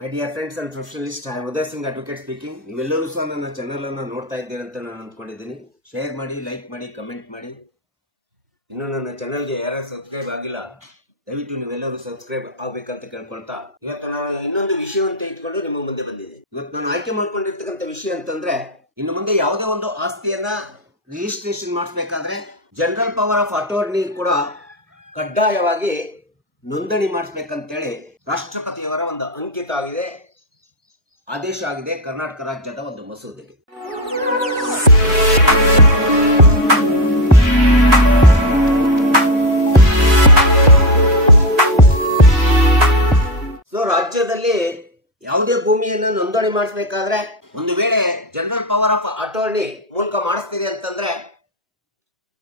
My dear friends and professionalists, I am Uday Singh, advocate speaking. ನೀವೆಲ್ಲರೂ ಸಹ ನನ್ನ channel ಅನ್ನು ನೋಡ್ತಾ ಇದ್ದೀರಿ ಅಂತ ನಾನು ಅಂದ್ಕೊಂಡಿದ್ದೀನಿ. ಶೇರ್ ಮಾಡಿ, ಲೈಕ್ ಮಾಡಿ, ಕಮೆಂಟ್ ಮಾಡಿ. ಇನ್ನು ನನ್ನ ಚಾನೆಲ್ಗೆ ಯಾರು ಸಬ್ಸ್ಕ್ರೈಬ್ ಆಗಿಲ್ಲ, ದಯವಿಟ್ಟು ನೀವೆಲ್ಲರೂ ಸಬ್ಸ್ಕ್ರೈಬ್ ಆಗಬೇಕಂತ ಕೇಳ್ಕೊಳ್ತಾ ಇವತ್ತು ನಾನು ಇನ್ನೊಂದು ವಿಷಯವನ್ನು ತೆಗೆದುಕೊಂಡು ನಿಮ್ಮ ಮುಂದೆ ಬಂದಿದೆ. ಇವತ್ತು ನಾನು ಆಯ್ಕೆ ಮಾಡ್ಕೊಂಡಿರ್ತಕ್ಕಂಥ ವಿಷಯ ಅಂತಂದ್ರೆ, ಇನ್ನು ಮುಂದೆ ಯಾವುದೇ ಒಂದು ಆಸ್ತಿಯನ್ನ ರಿಜಿಸ್ಟ್ರೇಷನ್ ಮಾಡಿಸಬೇಕಾದ್ರೆ ಜನರಲ್ ಪವರ್ ಆಫ್ ಅಟಾರ್ನಿ ಕೂಡ ಕಡ್ಡಾಯವಾಗಿ ನೋಂದಣಿ ಮಾಡಿಸಬೇಕಂತೇಳಿ ರಾಷ್ಟ್ರಪತಿಯವರ ಒಂದು ಅಂಕಿತ ಆಗಿದೆ, ಆದೇಶ ಆಗಿದೆ ಕರ್ನಾಟಕ ರಾಜ್ಯದ ಒಂದು ಮಸೂದೆಗೆ. ಸೊ ರಾಜ್ಯದಲ್ಲಿ ಯಾವುದೇ ಭೂಮಿಯನ್ನು ನೋಂದಣಿ ಮಾಡಿಸಬೇಕಾದ್ರೆ ಒಂದು ವೇಳೆ ಜನರಲ್ ಪವರ್ ಆಫ್ ಅಟಾರ್ನಿ ಮೂಲಕ ಮಾಡಿಸ್ತೀರಿ ಅಂತಂದ್ರೆ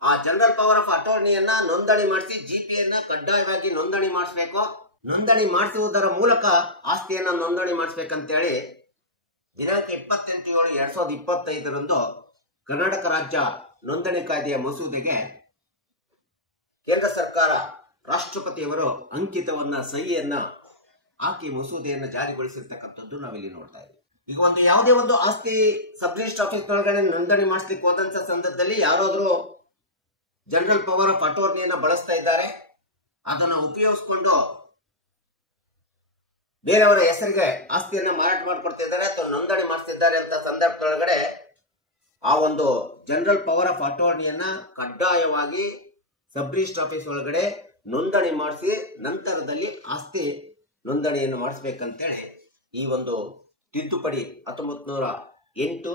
ಆ ಜನರಲ್ ಪವರ್ ಆಫ್ ಅಟಾರ್ನಿಯನ್ನ ನೋಂದಣಿ ಮಾಡಿಸಿ ಜಿಪಿಯನ್ನ ಕಡ್ಡಾಯವಾಗಿ ನೋಂದಣಿ ಮಾಡಿಸಬೇಕು. ನೋಂದಣಿ ಮಾಡಿಸುವುದರ ಮೂಲಕ ಆಸ್ತಿಯನ್ನ ನೋಂದಣಿ ಮಾಡಿಸಬೇಕಂತೇಳಿ ದಿನಾಂಕ 28/7/2025 ಕರ್ನಾಟಕ ರಾಜ್ಯ ನೋಂದಣಿ ಕಾಯ್ದೆಯ ಮಸೂದೆಗೆ ಕೇಂದ್ರ ಸರ್ಕಾರ ರಾಷ್ಟ್ರಪತಿಯವರು ಅಂಕಿತವನ್ನ ಸಹಿಯನ್ನ ಹಾಕಿ ಮಸೂದೆಯನ್ನು ಜಾರಿಗೊಳಿಸಿರ್ತಕ್ಕಂಥದ್ದು ನಾವಿಲ್ಲಿ ನೋಡ್ತಾ ಇದ್ದೀವಿ. ಈಗ ಒಂದು ಯಾವುದೇ ಒಂದು ಆಸ್ತಿ ಸಬ್ ರಿಜಿಸ್ಟರ್ ಆಫೀಸ್ ಒಳಗಡೆ ನೋಂದಣಿ ಮಾಡಿಸ್ಲಿಕ್ಕೆ ಹೋದಂತ ಸಂದರ್ಭದಲ್ಲಿ ಯಾರಾದ್ರೂ ಜನರಲ್ ಪವರ್ ಆಫ್ ಅಟಾರ್ನಿಯನ್ನ ಬಳಸ್ತಾ ಇದ್ದಾರೆ, ಅದನ್ನ ಉಪಯೋಗಿಸಿಕೊಂಡು ಬೇರೆಯವರ ಹೆಸರಿಗೆ ಆಸ್ತಿಯನ್ನ ಮಾರಾಟ ಮಾಡಿಕೊಡ್ತಿದ್ದಾರೆ ಅಥವಾ ನೋಂದಣಿ ಮಾಡಿಸ್ತಿದ್ದಾರೆ ಅಂತ ಸಂದರ್ಭದೊಳಗಡೆ ಆ ಒಂದು ಜನರಲ್ ಪವರ್ ಆಫ್ ಅಟಾರ್ನಿಯನ್ನ ಕಡ್ಡಾಯವಾಗಿ ಸಬ್ ರಿಜಿಸ್ಟರ್ ಆಫೀಸ್ ಒಳಗಡೆ ನೋಂದಣಿ ಮಾಡಿಸಿ ನಂತರದಲ್ಲಿ ಆಸ್ತಿ ನೋಂದಣಿಯನ್ನು ಮಾಡಿಸ್ಬೇಕಂತೇಳಿ ಈ ಒಂದು ತಿದ್ದುಪಡಿ 1908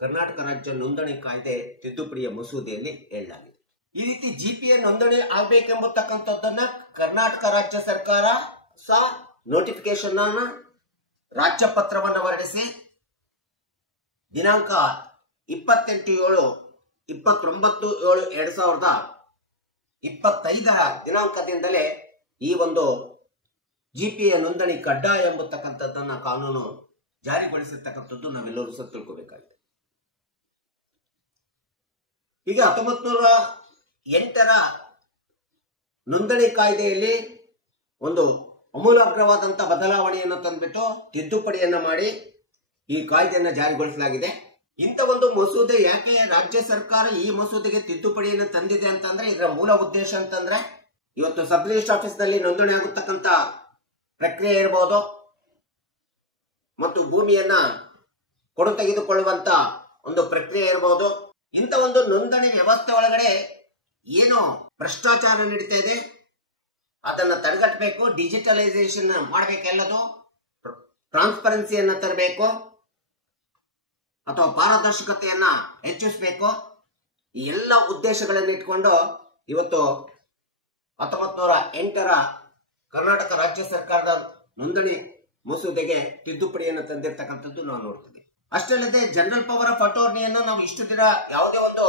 ಕರ್ನಾಟಕ ರಾಜ್ಯ ನೋಂದಣಿ ಕಾಯ್ದೆ ತಿದ್ದುಪಡಿಯ ಮಸೂದೆಯಲ್ಲಿ ಹೇಳಲಾಗಿದೆ. ಈ ರೀತಿ ಜಿಪಿಎ ನೋಂದಣಿ ಆಗ್ಬೇಕೆಂಬತಕ್ಕಂಥದ್ದನ್ನ ಕರ್ನಾಟಕ ರಾಜ್ಯ ಸರ್ಕಾರ ಸಹ ನೋಟಿಫಿಕೇಶನ್ ಅನ್ನ ರಾಜ್ಯ ಪತ್ರವನ್ನು ಹೊರಡಿಸಿ ದಿನಾಂಕ 29/7/2025 ದಿನಾಂಕದಿಂದಲೇ ಈ ಒಂದು ಜಿಪಿಎ ನೋಂದಣಿ ಕಡ್ಡಾಯ ಎಂಬತಕ್ಕಂಥದ್ದನ್ನ ಕಾನೂನು ಜಾರಿಗೊಳಿಸಿರ್ತಕ್ಕಂಥದ್ದು ನಾವೆಲ್ಲರೂ ಸಹ ತಿಳ್ಕೋಬೇಕಾಗಿದೆ. ಈಗ 1908 ನೋಂದಣಿ ಕಾಯ್ದೆಯಲ್ಲಿ ಒಂದು ಅಮೂಲಾಗ್ರವಾದಂತ ಬದಲಾವಣೆಯನ್ನು ತಂದ್ಬಿಟ್ಟು ತಿದ್ದುಪಡಿಯನ್ನ ಮಾಡಿ ಈ ಕಾಯ್ದೆಯನ್ನ ಜಾರಿಗೊಳಿಸಲಾಗಿದೆ. ಇಂಥ ಒಂದು ಮಸೂದೆ ಯಾಕೆ ರಾಜ್ಯ ಸರ್ಕಾರ ಈ ಮಸೂದೆಗೆ ತಿದ್ದುಪಡಿಯನ್ನು ತಂದಿದೆ ಅಂತಂದ್ರೆ ಇದರ ಮೂಲ ಉದ್ದೇಶ ಅಂತಂದ್ರೆ ಇವತ್ತು ಸಬ್ ರಿಜಿಸ್ಟರ್ ಆಫೀಸ್ ನಲ್ಲಿ ನೋಂದಣಿ ಆಗತಕ್ಕಂತ ಪ್ರಕ್ರಿಯೆ ಇರಬಹುದು ಮತ್ತು ಭೂಮಿಯನ್ನ ಕೊಡು ತೆಗೆದುಕೊಳ್ಳುವಂತ ಒಂದು ಪ್ರಕ್ರಿಯೆ ಇರಬಹುದು. ಇಂಥ ಒಂದು ನೋಂದಣಿ ವ್ಯವಸ್ಥೆ ಒಳಗಡೆ ಏನು ಭ್ರಷ್ಟಾಚಾರ ನಡೀತಾ ಇದೆ ಅದನ್ನ ತಡೆಗಟ್ಟಬೇಕು, ಡಿಜಿಟಲೈಸೇಷನ್ ಮಾಡಬೇಕೆಲ್ಲದು, ಟ್ರಾನ್ಸ್ಪರೆನ್ಸಿಯನ್ನ ತರಬೇಕು ಅಥವಾ ಪಾರದರ್ಶಕತೆಯನ್ನ ಹೆಚ್ಚಿಸಬೇಕು. ಈ ಎಲ್ಲ ಉದ್ದೇಶಗಳನ್ನು ಇಟ್ಕೊಂಡು ಇವತ್ತು 1908 ಕರ್ನಾಟಕ ರಾಜ್ಯ ಸರ್ಕಾರದ ನೋಂದಣಿ ಮಸೂದೆಗೆ ತಿದ್ದುಪಡಿಯನ್ನು ತಂದಿರತಕ್ಕಂಥದ್ದು ನಾವು ನೋಡ್ತೀವಿ. ಅಷ್ಟೇ ಅಲ್ಲದೆ ಜನರಲ್ ಪವರ್ ಆಫ್ ಅಟಾರ್ನಿಯನ್ನು ನಾವು ಇಷ್ಟು ದಿನ ಯಾವುದೇ ಒಂದು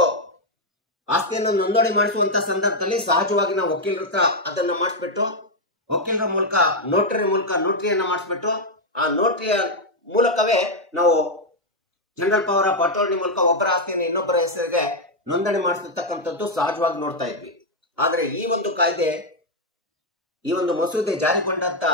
ಆಸ್ತಿಯನ್ನು ನೋಂದಣಿ ಮಾಡಿಸುವಂತ ಸಂದರ್ಭದಲ್ಲಿ ಸಹಜವಾಗಿ ನಾವು ವಕೀಲರ ಹತ್ರ ಅದನ್ನ ಮಾಡಿಸ್ಬಿಟ್ಟು ವಕೀಲರ ಮೂಲಕ ನೋಟ್ರಿಯನ್ನ ಮಾಡಿಸ್ಬಿಟ್ಟು ಆ ನೋಟ್ರಿಯ ಮೂಲಕವೇ ನಾವು ಜನರಲ್ ಪವರ್ ಆಫ್ ಅಟಾರ್ನಿ ಮೂಲಕ ಒಬ್ಬರ ಆಸ್ತಿಯನ್ನು ಇನ್ನೊಬ್ಬರ ಹೆಸರಿಗೆ ನೋಂದಣಿ ಮಾಡಿಸ್ತಕ್ಕಂಥದ್ದು ಸಹಜವಾಗಿ ನೋಡ್ತಾ ಇದ್ವಿ. ಆದ್ರೆ ಈ ಒಂದು ಕಾಯ್ದೆ, ಈ ಒಂದು ಮಸೂದೆ ಜಾರಿಗೊಂಡಂತ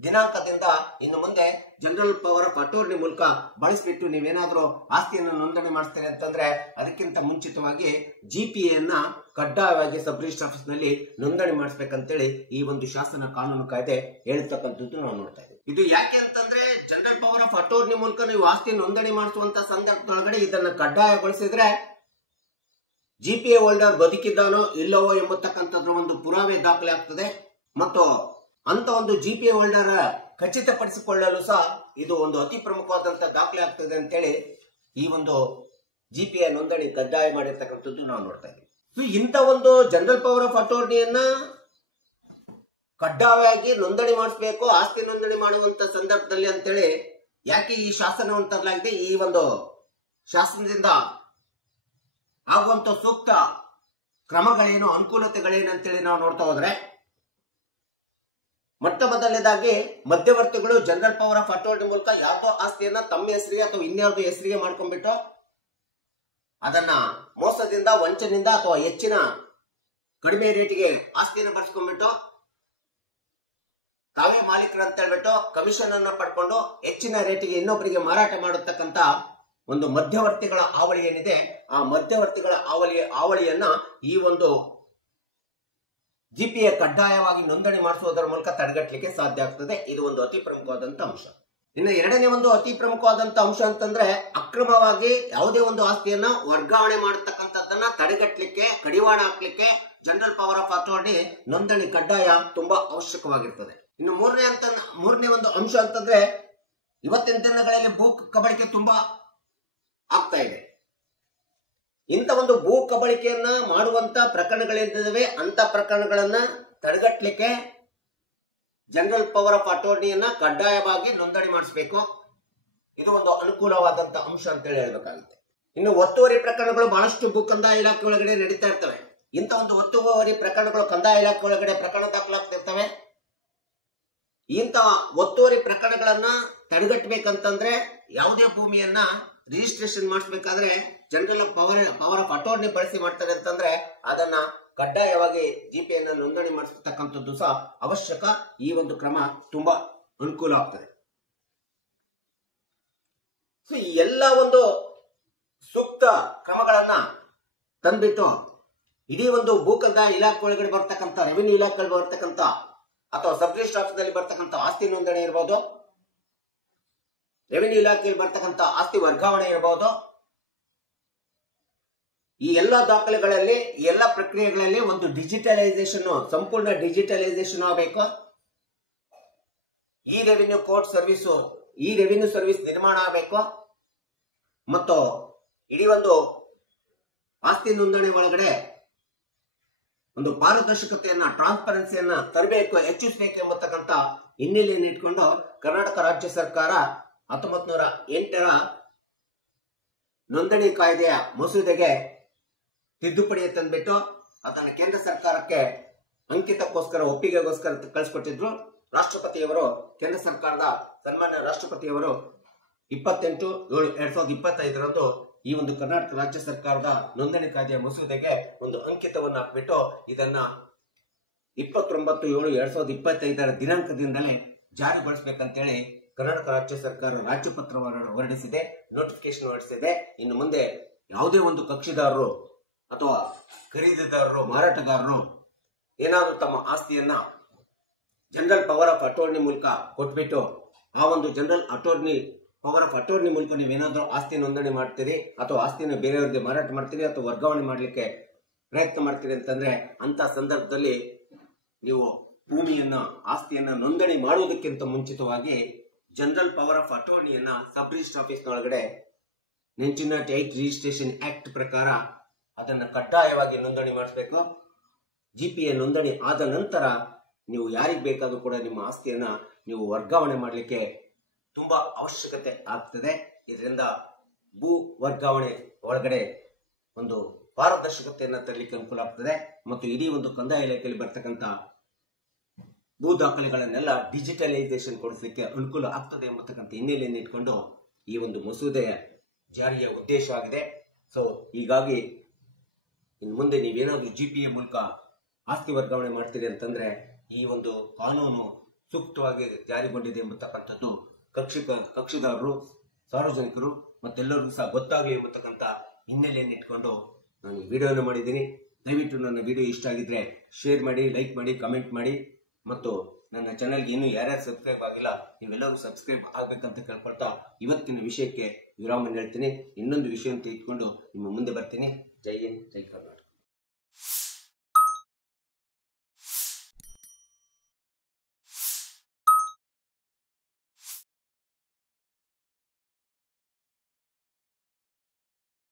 ದಿನಾಂಕದಿಂದ ಇನ್ನು ಮುಂದೆ ಜನರಲ್ ಪವರ್ ಆಫ್ ಅಟಾರ್ನಿ ಮೂಲಕ ಬಳಸಿಬಿಟ್ಟು ನೀವೇನಾದ್ರೂ ಆಸ್ತಿಯನ್ನು ನೋಂದಣಿ ಮಾಡಿಸ್ತೀರಿ ಅಂತಂದ್ರೆ ಅದಕ್ಕಿಂತ ಮುಂಚಿತವಾಗಿ ಜಿಪಿಎನ್ನ ಕಡ್ಡಾಯವಾಗಿ ಸಬ್ ರಿಜಿಸ್ಟರ್ ಆಫೀಸ್ ನಲ್ಲಿ ನೋಂದಣಿ ಮಾಡಿಸ್ಬೇಕಂತೇಳಿ ಈ ಒಂದು ಶಾಸನ ಕಾನೂನು ಕಾಯ್ದೆ ಹೇಳ್ತಕ್ಕಂಥದ್ದು ನಾವು ನೋಡ್ತಾ ಇದ್ದೀವಿ. ಇದು ಯಾಕೆ ಅಂತಂದ್ರೆ ಜನರಲ್ ಪವರ್ ಆಫ್ ಅಟಾರ್ನಿ ಮೂಲಕ ನೀವು ಆಸ್ತಿ ನೋಂದಣಿ ಮಾಡಿಸುವಂತ ಸಂದರ್ಭದೊಳಗಡೆ ಇದನ್ನ ಕಡ್ಡಾಯಗೊಳಿಸಿದ್ರೆ ಜಿಪಿಎ ಹೋಲ್ಡರ್ ಬದುಕಿದ್ದಾನೋ ಇಲ್ಲವೋ ಎಂಬತಕ್ಕಂಥದ್ರ ಒಂದು ಪುರಾವೆ ದಾಖಲೆ ಆಗ್ತದೆ ಮತ್ತು ಅಂತ ಒಂದು ಜಿಪಿಎ ಹೋಲ್ಡರ್ ಖಚಿತಪಡಿಸಿಕೊಳ್ಳಲು ಸಹ ಇದು ಒಂದು ಅತಿ ಪ್ರಮುಖವಾದಂತಹ ದಾಖಲೆ ಆಗ್ತದೆ ಅಂತೇಳಿ ಈ ಒಂದು ಜಿಪಿಎ ನೋಂದಣಿ ಕಡ್ಡಾಯ ಮಾಡಿರ್ತಕ್ಕಂಥದ್ದು ನಾವು ನೋಡ್ತಾ ಇದ್ದೀವಿ. ಇಂಥ ಒಂದು ಜನರಲ್ ಪವರ್ ಆಫ್ ಅಟಾರ್ನಿಯನ್ನ ಕಡ್ಡಾಯವಾಗಿ ನೋಂದಣಿ ಮಾಡಿಸಬೇಕು ಆಸ್ತಿ ನೋಂದಣಿ ಮಾಡುವಂತ ಸಂದರ್ಭದಲ್ಲಿ ಅಂತೇಳಿ ಯಾಕೆ ಈ ಶಾಸನವನ್ನು ತರಲಾಗಿದೆ, ಈ ಒಂದು ಶಾಸನದಿಂದ ಆಗುವಂತ ಸೂಕ್ತ ಕ್ರಮಗಳೇನು, ಅನುಕೂಲತೆಗಳೇನು ಅಂತೇಳಿ ನಾವು ನೋಡ್ತಾ ಹೋದ್ರೆ ಮೊಟ್ಟ ಮೊದಲನೇದಾಗಿ ಮಧ್ಯವರ್ತಿಗಳು ಜನರಲ್ ಪವರ್ ಆಫ್ ಅಟಾರ್ನಿ ಮೂಲಕ ಯಾವುದೋ ಆಸ್ತಿಯನ್ನ ತಮ್ಮ ಹೆಸರಿಗೆ ಅಥವಾ ಇನ್ಯಾರ್ದು ಹೆಸರಿಗೆ ಮಾಡ್ಕೊಂಡ್ಬಿಟ್ಟು ಅದನ್ನ ಮೋಸದಿಂದ, ವಂಚನೆಯಿಂದ ಅಥವಾ ಹೆಚ್ಚಿನ ಕಡಿಮೆ ರೇಟಿಗೆ ಆಸ್ತಿಯನ್ನು ಬರ್ಸ್ಕೊಂಡ್ಬಿಟ್ಟು ತಾವೇ ಮಾಲೀಕರು ಅಂತ ಹೇಳ್ಬಿಟ್ಟು ಕಮಿಷನ್ ಅನ್ನ ಪಡ್ಕೊಂಡು ಹೆಚ್ಚಿನ ರೇಟಿಗೆ ಇನ್ನೊಬ್ಬರಿಗೆ ಮಾರಾಟ ಮಾಡತಕ್ಕಂತ ಒಂದು ಮಧ್ಯವರ್ತಿಗಳ ಹಾವಳಿ ಏನಿದೆ, ಆ ಮಧ್ಯವರ್ತಿಗಳ ಹಾವಳಿಯನ್ನ ಈ ಒಂದು ಜಿಪಿಎ ಕಡ್ಡಾಯವಾಗಿ ನೋಂದಣಿ ಮಾಡಿಸುವುದರ ಮೂಲಕ ತಡೆಗಟ್ಟಲಿಕ್ಕೆ ಸಾಧ್ಯ ಆಗ್ತದೆ. ಇದು ಒಂದು ಅತಿ ಪ್ರಮುಖವಾದಂತ ಅಂಶ. ಇನ್ನು ಎರಡನೇ ಒಂದು ಅತಿ ಪ್ರಮುಖವಾದಂತ ಅಂಶ ಅಂತಂದ್ರೆ, ಅಕ್ರಮವಾಗಿ ಯಾವುದೇ ಒಂದು ಆಸ್ತಿಯನ್ನ ವರ್ಗಾವಣೆ ಮಾಡತಕ್ಕಂಥದ್ದನ್ನ ತಡೆಗಟ್ಟಲಿಕ್ಕೆ, ಕಡಿವಾಣ ಹಾಕ್ಲಿಕ್ಕೆ ಜನರಲ್ ಪವರ್ ಆಫ್ ಅಥಾರಿಟಿ ನೋಂದಣಿ ಕಡ್ಡಾಯ ತುಂಬಾ ಅವಶ್ಯಕವಾಗಿರ್ತದೆ. ಇನ್ನು ಮೂರನೇ ಒಂದು ಅಂಶ ಅಂತಂದ್ರೆ, ಇವತ್ತಿನ ದಿನಗಳಲ್ಲಿ ಭೂ ಕಬಳಿಕೆ ತುಂಬಾ ಆಗ್ತಾ ಇದೆ. ಇಂಥ ಒಂದು ಭೂ ಕಬಳಿಕೆಯನ್ನ ಮಾಡುವಂತ ಪ್ರಕರಣಗಳೇನಿದ್ದಾವೆ ಅಂತ ಪ್ರಕರಣಗಳನ್ನ ತಡೆಗಟ್ಟಲಿಕ್ಕೆ ಜನರಲ್ ಪವರ್ ಆಫ್ ಅಥಾರಿಟಿಯನ್ನ ಕಡ್ಡಾಯವಾಗಿ ನೋಂದಣಿ ಮಾಡಿಸಬೇಕು. ಇದು ಒಂದು ಅನುಕೂಲವಾದಂತ ಅಂಶ ಅಂತ ಹೇಳಿ ಹೇಳ್ಬೇಕಾಗುತ್ತೆ. ಇನ್ನು ಒತ್ತುವರಿ ಪ್ರಕರಣಗಳು ಬಹಳಷ್ಟು ಭೂ ಕಂದಾಯ ಇಲಾಖೆ ಒಳಗಡೆ ನಡೀತಾ ಇರ್ತವೆ. ಇಂಥ ಒಂದು ಒತ್ತುವರಿ ಪ್ರಕರಣಗಳು ಕಂದಾಯ ಇಲಾಖೆ ಒಳಗಡೆ ಪ್ರಕರಣ ದಾಖಲಾಗ್ತಿರ್ತವೆ. ಇಂಥ ಒತ್ತುವರಿ ಪ್ರಕರಣಗಳನ್ನ ತಡೆಗಟ್ಟಬೇಕಂತಂದ್ರೆ, ಯಾವುದೇ ಭೂಮಿಯನ್ನ ರಿಜಿಸ್ಟ್ರೇಷನ್ ಮಾಡಿಸಬೇಕಾದ್ರೆ ಜನರಲ್ ಪವರ್ ಆಫ್ ಅಥಾರಿಟಿ ಬಳಸಿ ಮಾಡ್ತಾರೆ ಅಂತಂದ್ರೆ, ಅದನ್ನ ಕಡ್ಡಾಯವಾಗಿ ಜಿಪಿಎನ್ನ ನೋಂದಣಿ ಮಾಡಿಸತಕ್ಕಂಥದ್ದು ಸಹ ಅವಶ್ಯಕ. ಈ ಒಂದು ಕ್ರಮ ತುಂಬಾ ಅನುಕೂಲ ಆಗ್ತದೆ. ಸೊ ಈ ಎಲ್ಲ ಒಂದು ಸೂಕ್ತ ಕ್ರಮಗಳನ್ನ ತಂದ್ಬಿಟ್ಟು ಇಡೀ ಒಂದು ಭೂ ಕಂದಾಯ ಇಲಾಖೆ ಒಳಗಡೆ ಬರ್ತಕ್ಕಂಥ, ರೆವಿನ್ಯೂ ಇಲಾಖೆ ಬರ್ತಕ್ಕಂಥ ಅಥವಾ ಸಬ್ ರಿಜಿಸ್ಟರ್ ಆಫೀಸ್ನಲ್ಲಿ ಬರ್ತಕ್ಕಂಥ ಆಸ್ತಿ ನೋಂದಣಿ ಇರಬಹುದು, ರೆವಿನ್ಯೂ ಇಲಾಖೆಯಲ್ಲಿ ಬರ್ತಕ್ಕಂಥ ಆಸ್ತಿ ವರ್ಗಾವಣೆ ಇರಬಹುದು, ಈ ಎಲ್ಲ ದಾಖಲೆಗಳಲ್ಲಿ, ಈ ಎಲ್ಲ ಪ್ರಕ್ರಿಯೆಗಳಲ್ಲಿ ಒಂದು ಡಿಜಿಟಲೈಸೇಷನ್, ಸಂಪೂರ್ಣ ಡಿಜಿಟಲೈಸೇಷನ್ ಆಗಬೇಕು. ಈ ರೆವಿನ್ಯೂ ಕೋರ್ಟ್ ಸರ್ವಿಸು, ಈ ರೆವಿನ್ಯೂ ಸರ್ವಿಸ್ ನಿರ್ಮಾಣ ಆಗಬೇಕು. ಮತ್ತು ಇಡೀ ಒಂದು ಆಸ್ತಿ ನೋಂದಣಿ ಒಳಗಡೆ ಒಂದು ಪಾರದರ್ಶಕತೆಯನ್ನ, ಟ್ರಾನ್ಸ್ಪರೆನ್ಸಿಯನ್ನ ತರಬೇಕು, ಹೆಚ್ಚಿಸಬೇಕು ಎಂಬತಕ್ಕಂಥ ಹಿನ್ನೆಲೆಯನ್ನು ಇಟ್ಕೊಂಡು ಕರ್ನಾಟಕ ರಾಜ್ಯ ಸರ್ಕಾರ 1908ರ ನೋಂದಣಿ ಕಾಯ್ದೆಯ ಮಸೂದೆಗೆ ತಿದ್ದುಪಡಿ ತಂದ್ಬಿಟ್ಟು ಅದನ್ನ ಕೇಂದ್ರ ಸರ್ಕಾರಕ್ಕೆ ಅಂಕಿತಕ್ಕೋಸ್ಕರ, ಒಪ್ಪಿಗೆಗೋಸ್ಕರ ಕಳಿಸ್ಕೊಟ್ಟಿದ್ರು. ರಾಷ್ಟ್ರಪತಿಯವರು, ಕೇಂದ್ರ ಸರ್ಕಾರದ ಸನ್ಮಾನ್ಯ ರಾಷ್ಟ್ರಪತಿಯವರು 28/7/2025ರಂದು ಈ ಒಂದು ಕರ್ನಾಟಕ ರಾಜ್ಯ ಸರ್ಕಾರದ ನೋಂದಣಿ ಕಾಯ್ದೆಯ ಮಸೂದೆಗೆ ಒಂದು ಅಂಕಿತವನ್ನು ಹಾಕ್ಬಿಟ್ಟು ಇದನ್ನ 29/7/2025ರ ದಿನಾಂಕದಿಂದಲೇ ಜಾರಿಗೊಳಿಸಬೇಕಂತೇಳಿ ಕರ್ನಾಟಕ ರಾಜ್ಯ ಸರ್ಕಾರ ರಾಜ್ಯಪತ್ರವನ್ನು ಹೊರಡಿಸಿದೆ, ನೋಟಿಫಿಕೇಶನ್ ಹೊರಡಿಸಿದೆ. ಇನ್ನು ಮುಂದೆ ಯಾವುದೇ ಒಂದು ಕಕ್ಷಿದಾರರು ಅಥವಾ ಖರೀದಿದಾರರು, ಮಾರಾಟಗಾರರು ಏನಾದರೂ ತಮ್ಮ ಆಸ್ತಿಯನ್ನ ಜನರಲ್ ಪವರ್ ಆಫ್ ಅಥಾರಿಟಿ ಮೂಲಕ ಕೊಟ್ಬಿಟ್ಟು, ಆ ಒಂದು ಜನರಲ್ ಪವರ್ ಆಫ್ ಅಥಾರಿಟಿ ಮೂಲಕ ನೀವೇನಾದ್ರೂ ಆಸ್ತಿ ನೋಂದಣಿ ಮಾಡ್ತೀರಿ ಅಥವಾ ಆಸ್ತಿನ ಬೇರೆಯವರಿಗೆ ಮಾರಾಟ ಮಾಡ್ತೀರಿ ಅಥವಾ ವರ್ಗಾವಣೆ ಮಾಡ್ಲಿಕ್ಕೆ ಪ್ರಯತ್ನ ಮಾಡ್ತೀರಿ ಅಂತಂದ್ರೆ, ಅಂತ ಸಂದರ್ಭದಲ್ಲಿ ನೀವು ಭೂಮಿಯನ್ನ, ಆಸ್ತಿಯನ್ನ ನೋಂದಣಿ ಮಾಡುವುದಕ್ಕಿಂತ ಮುಂಚಿತವಾಗಿ ಜನರಲ್ ಪವರ್ ಆಫ್ ಅಥಾರಿಟಿಯನ್ನ ಸಬ್ ರಿಜಿಸ್ಟರ್ ಆಫೀಸ್ ಒಳಗಡೆ 1998 ರಿಜಿಸ್ಟ್ರೇಷನ್ ಆಕ್ಟ್ ಪ್ರಕಾರ ಅದನ್ನ ಕಡ್ಡಾಯವಾಗಿ ನೋಂದಣಿ ಮಾಡಿಸಬೇಕು. ಜಿಪಿಎ ನೋಂದಣಿ ಆದ ನಂತರ ನೀವು ಯಾರಿಗೆ ಬೇಕಾದ್ರೂ ಕೂಡ ನಿಮ್ಮ ಆಸ್ತಿಯನ್ನ ನೀವು ವರ್ಗಾವಣೆ ಮಾಡಲಿಕ್ಕೆ ತುಂಬಾ ಅವಶ್ಯಕತೆ ಆಗ್ತದೆ. ಇದರಿಂದ ಭೂ ವರ್ಗಾವಣೆ ಒಳಗಡೆ ಒಂದು ಪಾರದರ್ಶಕತೆಯನ್ನ ತರಲಿಕ್ಕೆ ಅನುಕೂಲ ಆಗ್ತದೆ ಮತ್ತು ಇಡೀ ಒಂದು ಕಂದಾಯ ಇಲಾಖೆಯಲ್ಲಿ ಬರ್ತಕ್ಕಂಥ ಭೂ ದಾಖಲೆಗಳನ್ನೆಲ್ಲ ಡಿಜಿಟಲೈಸೇಷನ್ ಕೊಡಿಸಲಿಕ್ಕೆ ಅನುಕೂಲ ಆಗ್ತದೆ ಎಂಬತಕ್ಕಂಥ ಹಿನ್ನೆಲೆಯನ್ನು ಇಟ್ಕೊಂಡು ಈ ಒಂದು ಮಸೂದೆಯ ಜಾರಿಯ ಉದ್ದೇಶ ಆಗಿದೆ. ಸೊ ಹೀಗಾಗಿ ಇನ್ನು ಮುಂದೆ ನೀವೇನಾದ್ರೂ ಜಿಪಿಎ ಮೂಲಕ ಆಸ್ತಿ ವರ್ಗಾವಣೆ ಮಾಡ್ತೀರಿ ಅಂತಂದ್ರೆ ಈ ಒಂದು ಕಾನೂನು ಸೂಕ್ತವಾಗಿ ಜಾರಿಗೊಂಡಿದೆ ಎಂಬತಕ್ಕಂಥದ್ದು ಕಕ್ಷಿದಾರರು, ಸಾರ್ವಜನಿಕರು ಮತ್ತೆಲ್ಲರಿಗೂ ಸಹ ಗೊತ್ತಾಗಲಿ ಎಂಬತಕ್ಕಂಥ ಹಿನ್ನೆಲೆಯನ್ನು ಇಟ್ಕೊಂಡು ನಾನು ಈ ವಿಡಿಯೋನ ಮಾಡಿದ್ದೀನಿ. ದಯವಿಟ್ಟು ನನ್ನ ವಿಡಿಯೋ ಇಷ್ಟ ಆಗಿದ್ರೆ ಶೇರ್ ಮಾಡಿ, ಲೈಕ್ ಮಾಡಿ, ಕಮೆಂಟ್ ಮಾಡಿ ಮತ್ತು ನನ್ನ ಚಾನೆಲ್ಗೆ ಇನ್ನೂ ಯಾರ್ಯಾರು ಸಬ್ಸ್ಕ್ರೈಬ್ ಆಗಿಲ್ಲ ನೀವೆಲ್ಲರೂ ಸಬ್ಸ್ಕ್ರೈಬ್ ಆಗ್ಬೇಕಂತ ಕೇಳ್ಕೊಳ್ತಾ ಇವತ್ತಿನ ವಿಷಯಕ್ಕೆ ವಿರಾಮ ಹೇಳ್ತೀನಿ. ಇನ್ನೊಂದು ವಿಷಯ ಅಂತ ಇಟ್ಕೊಂಡು ನಿಮ್ಮ ಮುಂದೆ ಬರ್ತೀನಿ. ಜೈ ಹಿಂದ್, ಜೈ ಕರ್ನಾಟಕ.